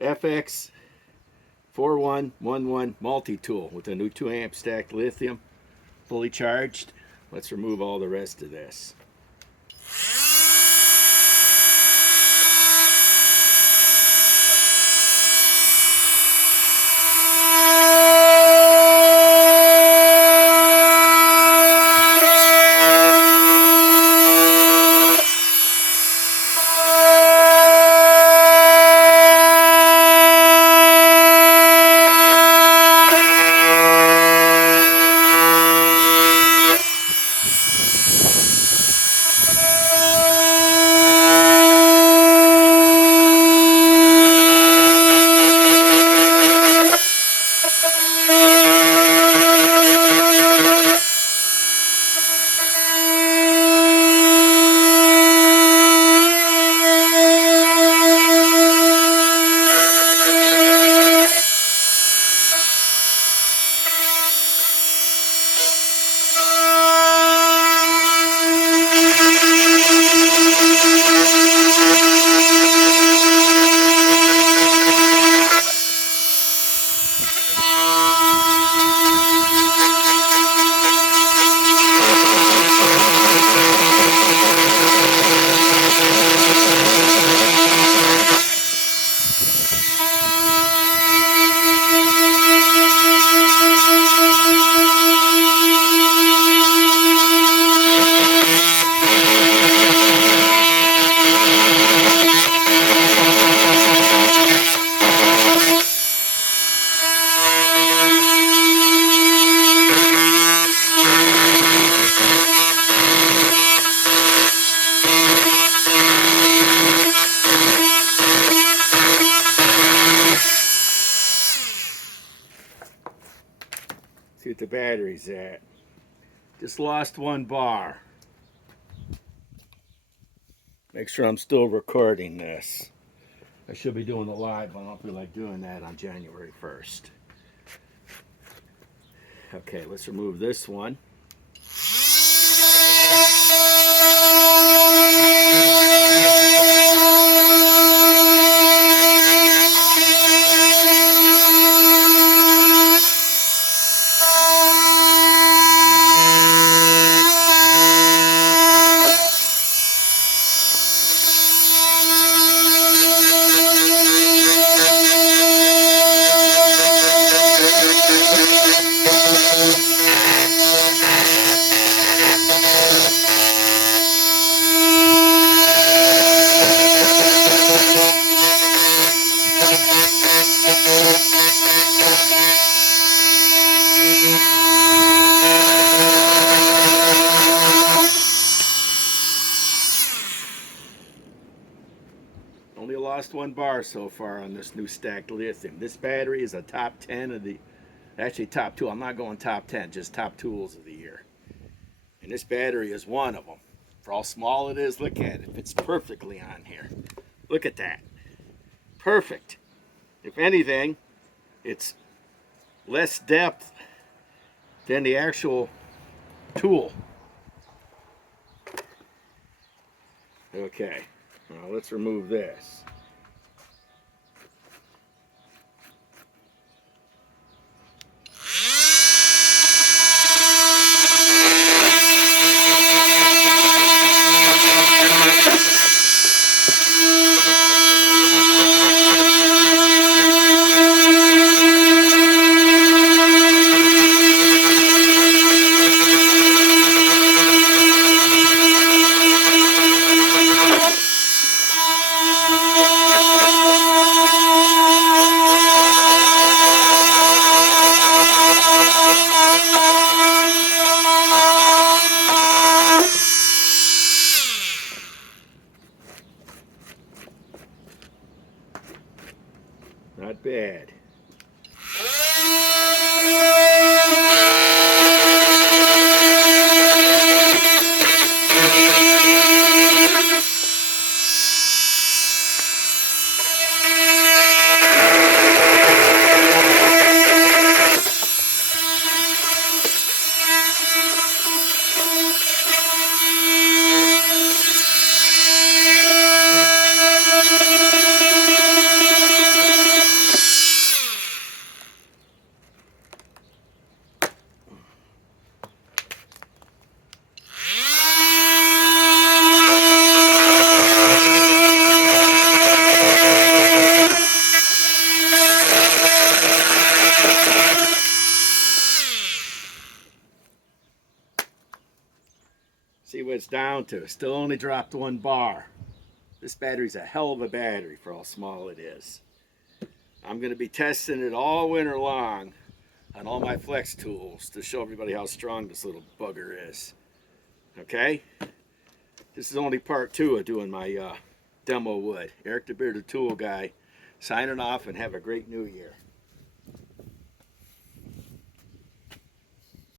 FX 4111 multi-tool with a new 2 amp stacked lithium, fully charged. Let's remove all the rest of this. See what the battery's at. Just lost 1 bar. Make sure I'm still recording this. I should be doing the live, but I don't feel like doing that on January 1st. Okay, let's remove this one. Only lost 1 bar so far on this new stacked lithium. This battery is a top 10 of the, actually top 2. I'm not going top 10, just top tools of the year. And this battery is one of them. For how small it is, look at it. It fits perfectly on here. Look at that. Perfect. If anything, it's less depth than the actual tool. Okay, now let's remove this. Not bad. it's down to. Still only dropped 1 bar. This battery's a hell of a battery for how small it is. I'm going to be testing it all winter long on all my flex tools to show everybody how strong this little bugger is. Okay? This is only part 2 of doing my demo wood. Eric the Bearded Tool Guy signing off, and have a great new year.